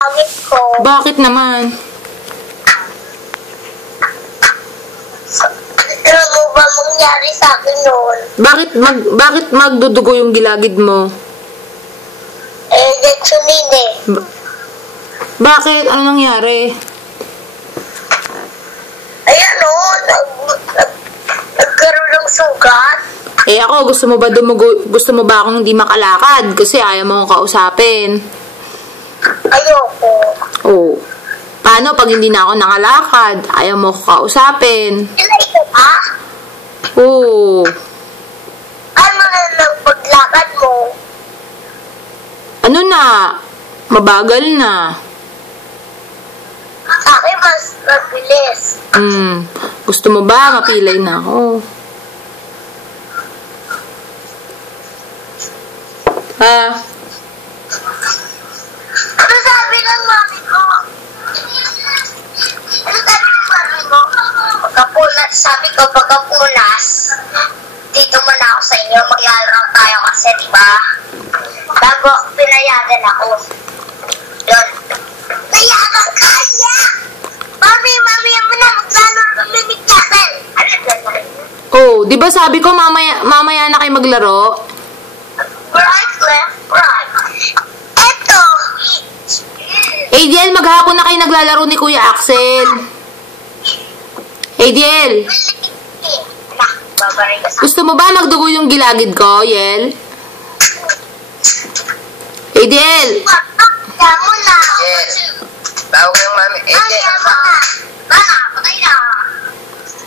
Bakit ko? Bakit naman? Ano mo ba mangyari sa akin noon? Bakit magdudugo yung gilagid mo? Detsunin eh. Bakit? Ano nangyari? Ayan o, nagkaroon ng sugat. Eh ako, gusto mo ba akong hindi makalakad? Kasi ayaw mo akong kausapin. Ayoko. Oh. Paano pag hindi na ako nakalakad? Ayaw mo akong kausapin. Ilay ko ba? Oo. Ano na lang paglakad mo? Ano na? Mabagal na. Sa akin mas mabilis. Gusto mo ba? Mapilay na ako. Ha? Ano sabi ng mami ko? Ano sabi ng mami mo? Pagkapunas, sabi ko pagkapunas, dito muna ako sa inyo, maglalaro tayo kasi diba? Bago pinayagan ako. Yun. Nayagan kaya! Mami, mo na, maglalaro kami ni Jackson. Ano yun? Oh, di ba sabi ko mamaya na kayo maglaro? Right, left, right. Eto! Adiel, maghapon na kayo naglalaro ni Kuya Axel. Adiel, gusto mo ba magdugo yung gilagid ko, Yel? Adiel! Damo na! Tawag yung mami. Patay na!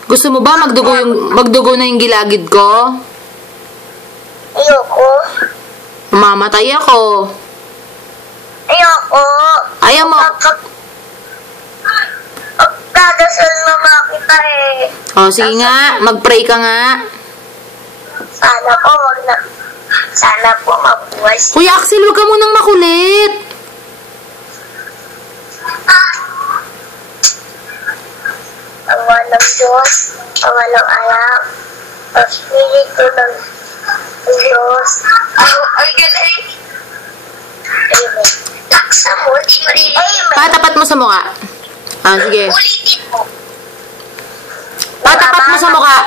Gusto mo ba magdugo na yung gilagid ko? Ayoko. Mamamatay ako. Ayoko. Ayaw mo. Pagdadasal na kita eh. O, sige nga. Mag-pray ka nga. Sana po mabuhay siya. Kuya Axel, huwag ka munang makulit. Awa ng Diyos, awa ng anak, ang Espiritu ng Diyos. Ang galing. Amen. Laksa mo, di marinig. Amen. Patapat mo sa mukha. Ah, sige. Ulitin mo. Patapat mo sa mukha.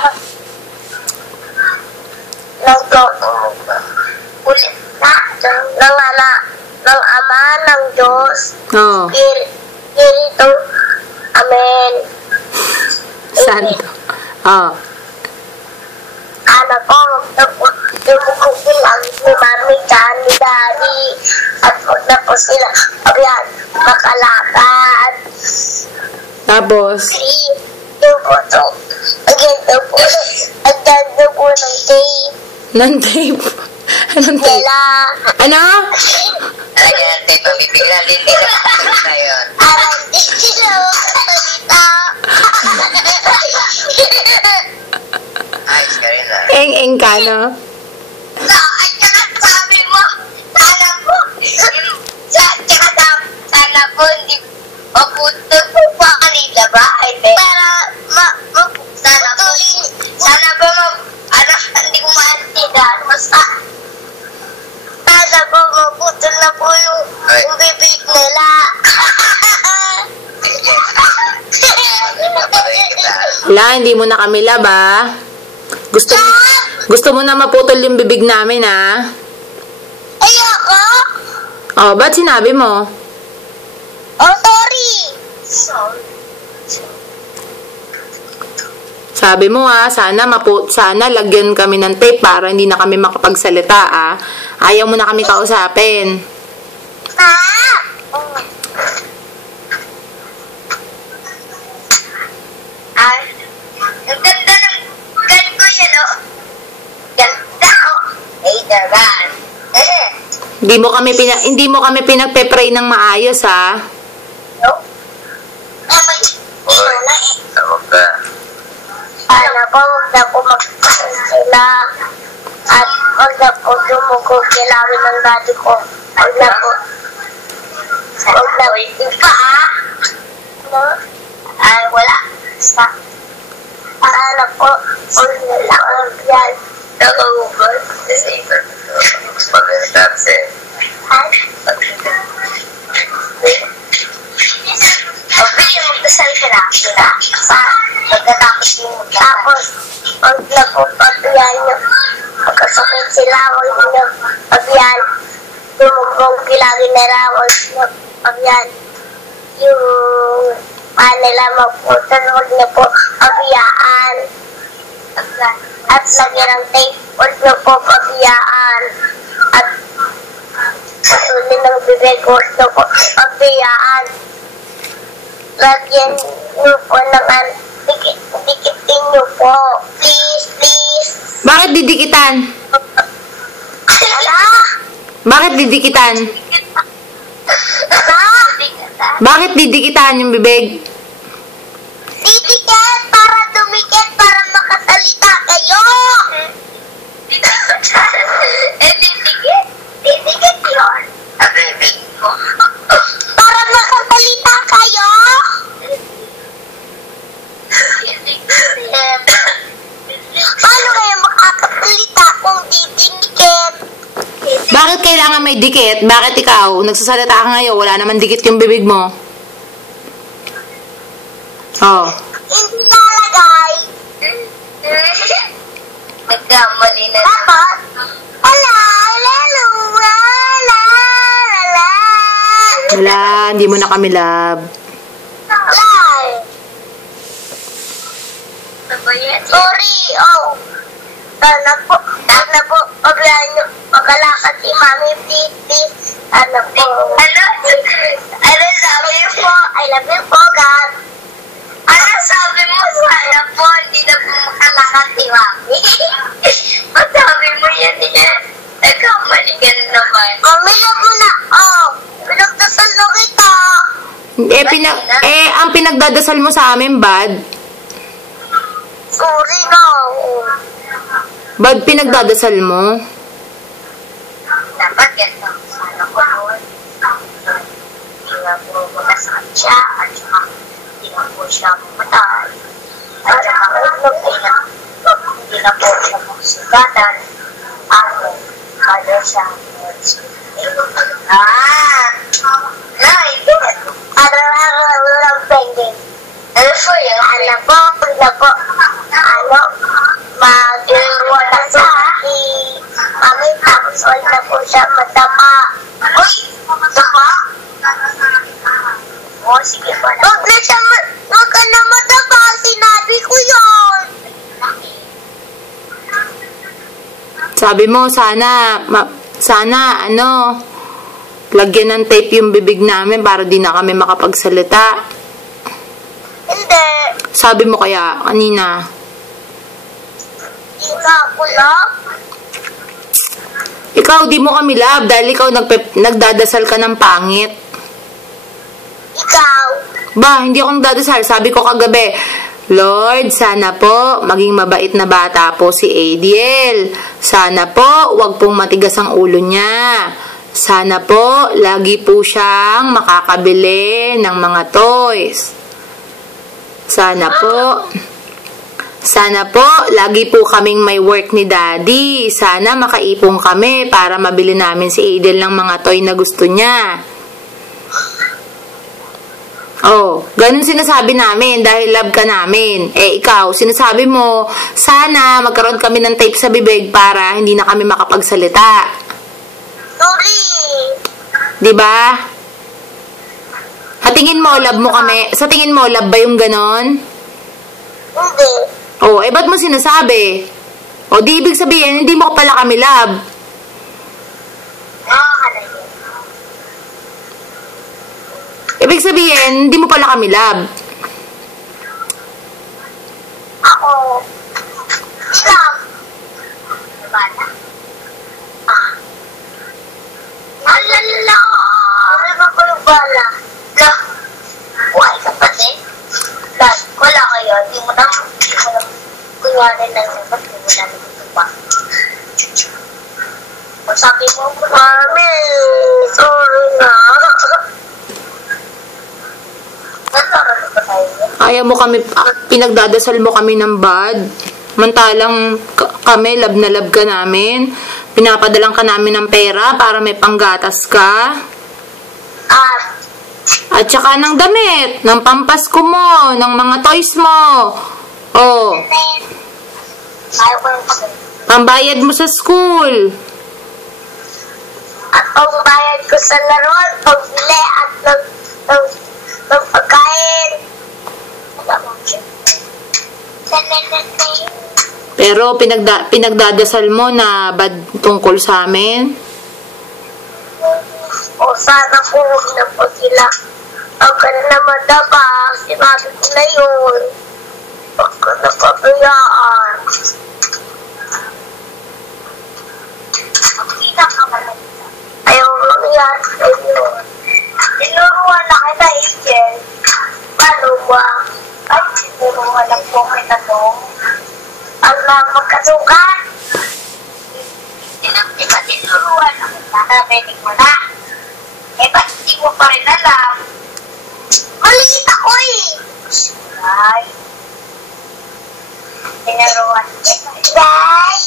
Ulit na. Ng Ama ng Diyos. Oo. Espiritu. Amen. Santo. Oo. Anak ko, magtapos lang ni Mami, ni Daddy. At magtapos sila. Ayan, makalakad. Tapos, Yung puto. Ang ganda po ng tape. ng tape. Anong tape? Nila. Ano? Ayan, tayo pambibigla. Hindi na na yun. Aral din sila magsalita. Ayos ka rin lang. Eng-eng ka, no? At saka sabi mo, sana po, sana po, hindi mapunto po pa kanila ba? Para, sana ba, hindi ko maintindihan, basta, sana po, maputol na po yung bibig nila. Wala, hindi mo na kami love, ah. Gusto mo na maputol yung bibig namin, ah. Ayoko! Oh, ba't sinabi mo? Oh, sorry! Sorry. Sabi mo, ah, sana lagyan kami ng tape para hindi na kami makapagsalita, ah. Ayaw mo na kami kausapin. Ang ganda ng ganito yan, oh. Ganda, oh. Hey, dagan. Hindi mo kami pinagpe-pray ng maayos, ah. No? May ina eh. Tawag ka. Sana po, huwag na po sila. At huwag na po dumugog kilawin ng daddy ko. Huwag na po. Huwag na po. Iba, ah. No? Ay, wala. Sa. Sana po, huwag na lang yan. Nakauban. Kasi ito. Mas maganda kasi. Ay. Pagkatapos yung tapos, pag napupabiyan nyo, pagkasakit sila, huwag nyo pabiyan. Yung kilagin nila, huwag nyo pabiyan. Yung nila maputan, huwag nyo po pabiyaan. At lagyan ng tape, huwag nyo po pabiyaan. At patuloy ng bibig, huwag nyo po pabiyaan. Lagyan nyo po ng dikitin nyo po. Please, please. Bakit didikitan? Ala? Bakit didikitan? Ala? Bakit didikitan yung bibig? Didikit para dumikit para makasalita kayo. Didikit? Didikit yun. Ang bibig mo. Para makasalita kayo? Paano kayo makakasalita kung didikit? Bakit kailangan may dikit? Bakit ikaw? Nagsasalita ka ngayon, wala naman dikit yung bibig mo. Oh. Hindi lalagay. Nagkamali na. Tapos, ala, aleluya, la, la, la. Wala, hindi mo na kami love. Lie. Sorry, oh. Sana po, paglaan nyo, pagkalakas si Mami, please, please. Ano po? Ano sabi po? I love you po, God. Ano sabi mo? Sana po, hindi na po makalakas si Mami. Ba't sabi mo yan eh? Nagkamali ka na naman. Mami, love mo na. Oh, pinagdasal na kita. Ang pinagdadasal mo sa amin, bad? Sorry na. Bad pinagdadasal mo? Dapat yan lang. Sana ko noon. Hindi na po magasakit siya. At saka hindi na po siya mamatay. At saka hindi na po siya magsugatan. Ako, kada siya araw-araw lang pending. Ano po yun? Ano po? Mag-iwala sa akin. Mami, tapos wala na po siya matapa. Uy! Matapa? O, sige po na. Huwag ka na matapa. Sinabi ko yun. Sabi mo, sana, lagyan ng tape yung bibig namin para di na kami makapagsalita. Hindi. Sabi mo kaya, kanina. Hindi na ako lang. Ikaw, di mo kami love dahil ikaw nagdadasal ka ng pangit. Ikaw. Ba, hindi ako nagdadasal. Sabi ko kagabi, Lord, sana po maging mabait na bata po si Adiel. Sana po wag pong matigas ang ulo niya. Sana po lagi po siyang makakabili ng mga toys. Sana po lagi po kaming may work ni Daddy. Sana makaipon kami para mabili namin si Adiel ng mga toy na gusto niya. Oh, ganun sinasabi namin dahil love ka namin. Ikaw, sinasabi mo, sana magkaroon kami ng tape sa bibig para hindi na kami makapagsalita. Sorry. Diba? Sa tingin mo, love mo kami? Sa tingin mo, love ba yung ganon? Hindi. Oh, ba't mo sinasabi? O, di ibig sabihin, hindi mo pala kami love. Nakakalayo. Ibig sabihin, hindi mo pala kami love. Ako. Ilang. Diba na? Alala. Ano ko yung bala? La. Buhay ka pa din. La. Wala kayo. Di mo na. Kunyari lang yung ba't di mo na nagito pa. Sabi mo, Mami, sorry na. Ayaw mo kami, pinagdadasal mo kami ng bad. Mantalang kami, love na love ka namin. Pinapadalang ka namin ng pera para may panggatas ka. At saka ng damit, ng pampasko mo, ng mga toys mo. Oh, Ayaw ko yung pagkain. pambayad mo sa school. At ang bayad ko sa laruan, pagbili at ng pagkain. Pero pinagdadasal mo na bad tungkol sa amin. O sana po huwag na po sila. Huwag ka na naman daba. Sinabi ko na yun. Huwag ka na pabayaan. Ayaw mangyari sa inyo. Tinuruan na kita, Angel. Paano ba? Ay, tinuruan lang po kita to. Ang magkasukat. Di ba tinuruan na kita? Narinig mo na. Eh, ba't hindi mo pa rin alam? Maliit ako eh. Ay. Tinuruan. Guys!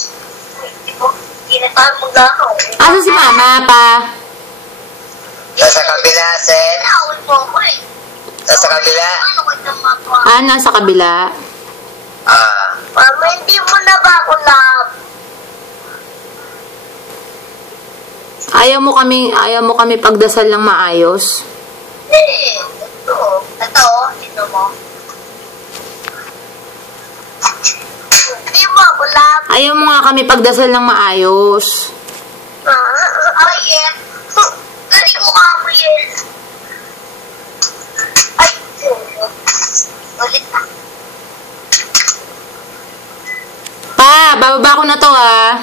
Hindi na tayo mag-ano. Asa si mama pa? Nasa kabila, Sen. Tinawal mo ako eh. Nasa kabila. Ano ko ito mapa? Nasa kabila. Mama, hindi mo na ba ako love? Ayaw mo kami pagdasal ng maayos. Ito mo. Hindi mo ako love. Ayaw mo nga kami pagdasal ng maayos. Ay, yes. Gani mo ako, yes. Ay, ulit na. Pa, bababa ko na to ah.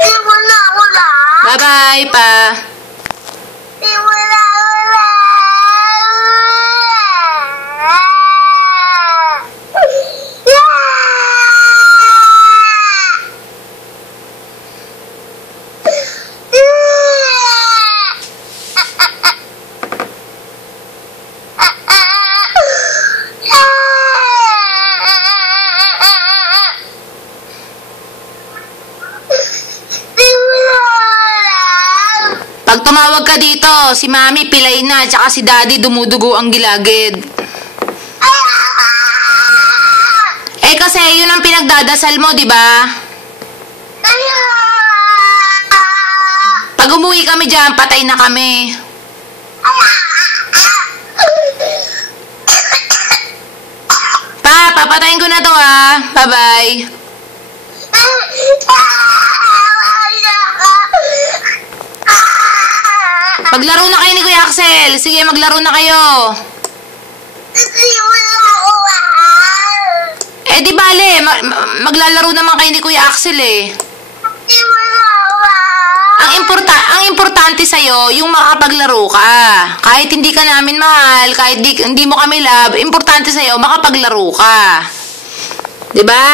Hindi mo na ako love. Bye-bye pa. Hindi mo na ako love. Pag tumawag ka dito, si mami pilay na, tsaka si daddy dumudugo ang gilagid. Eh kasi yun ang pinagdadasal mo, di ba? Pag umuwi kami dyan, patay na kami. Pa, papatayin ko na to ah. Bye-bye. Maglaro na kayo ni Kuya Axel. Sige, maglaro na kayo. Eh di bale, maglalaro naman kayo ni Kuya Axel eh. Ang importante sa'yo, yung makapaglaro ka. Kahit hindi ka namin mahal, kahit hindi mo kami love, importante sa'yo, makapaglaro ka. Diba?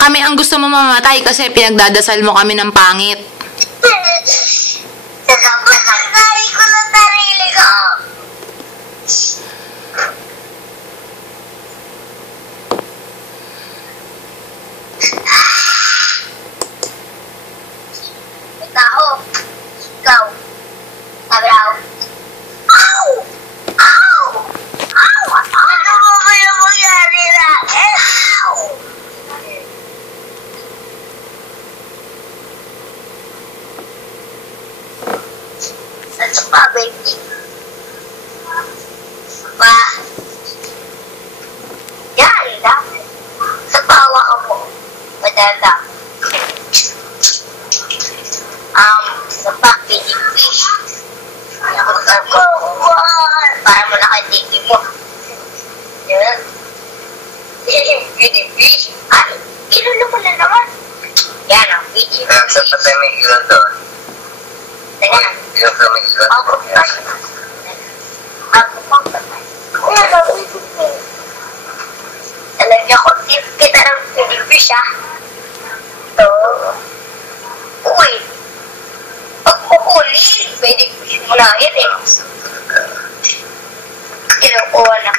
Kami ang gusto mo mamatay kasi pinagdadasal mo kami ng pangit. Sasabay ko na sarili ko. Ikaw. Sabi ako. Ow! Ow! Ow! Ano mo ba yung mangyari na? Ow! Ano pa, baby? Pa. Yari na. Sa pawa ka mo. Madala. Sa baby fish. Para mo nakatiki mo. Yan. Baby fish. Ay, inulo mo na naman. Yan ang baby fish. Sa patay may ilan doon. Teka na. Ilan sa may ilan? Ako pa. Ako pa. Kuya, baby fish. Talagyan ko tip kita ng baby fish, ah. So, uy. Pag kukulin, pwede fish mo na yun eh. Kinukuha na.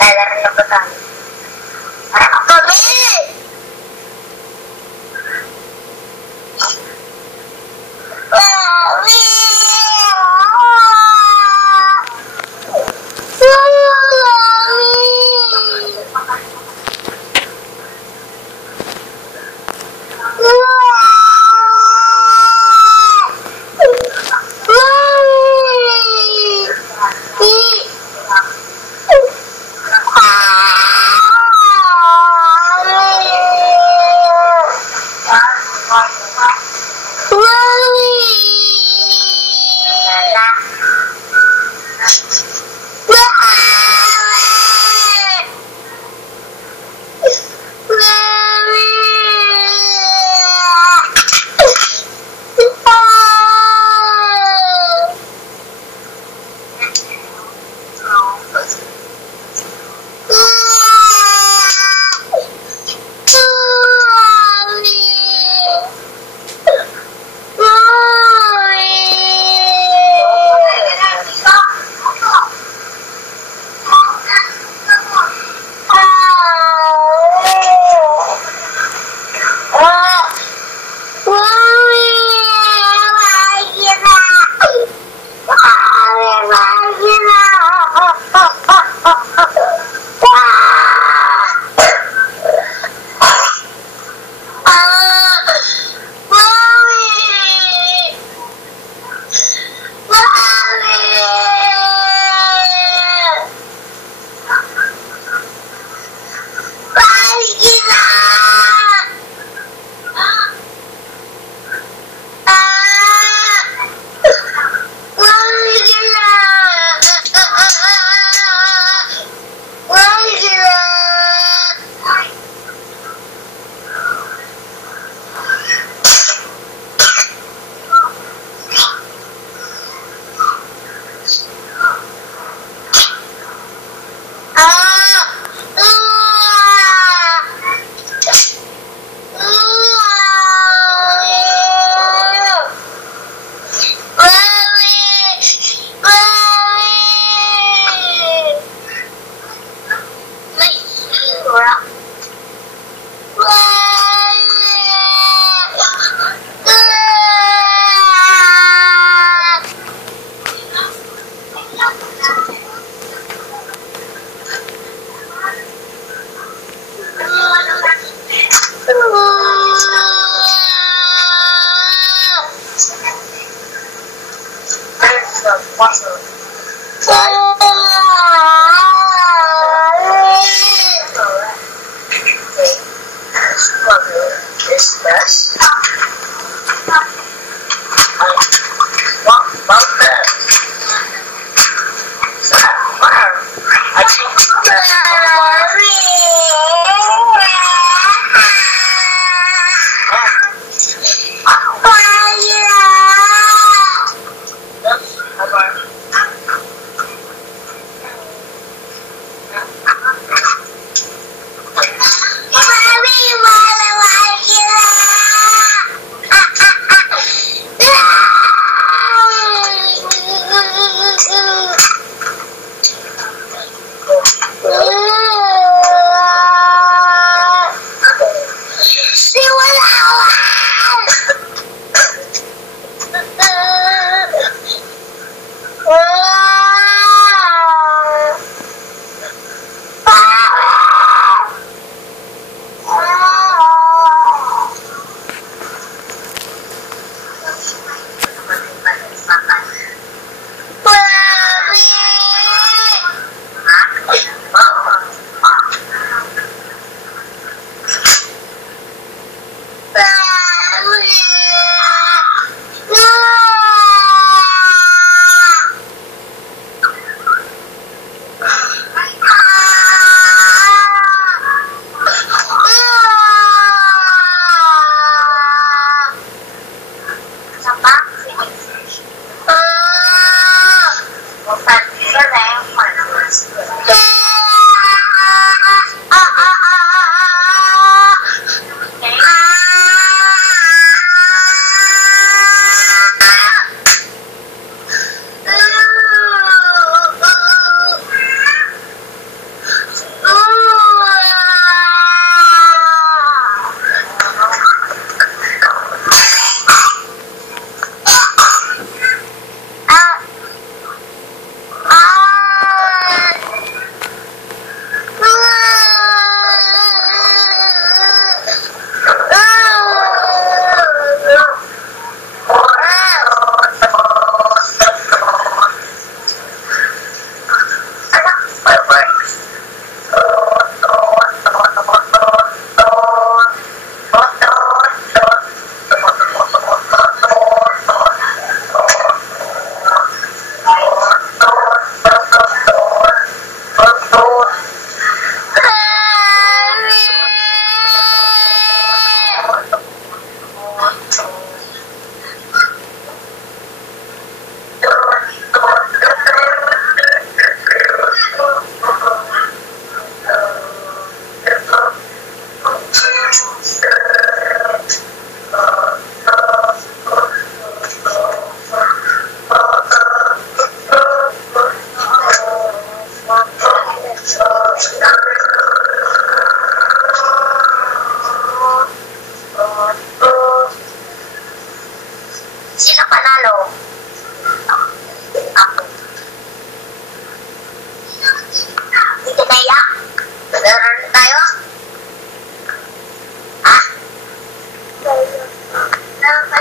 Lalaro na ba tayo? Kami!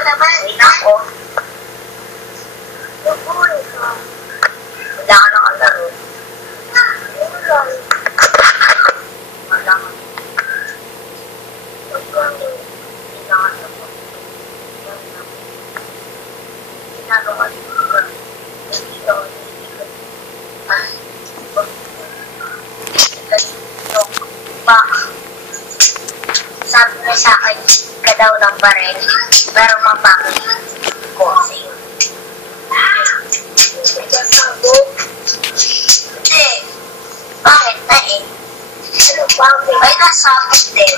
naman. Uwi na ako. Wala ka nakalaro. Wala ka. Sabi niya sa akin, ka daw ng baril, pero mapangit ko sa'yo. Hindi. Bakit na eh? Ano bakit? Ay, nasabot din.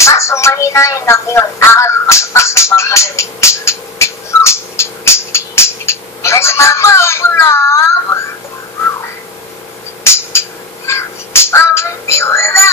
Kaso mahinayin lang yun. Akal sa babaril. Mas mama ako lang. Mama, di wala.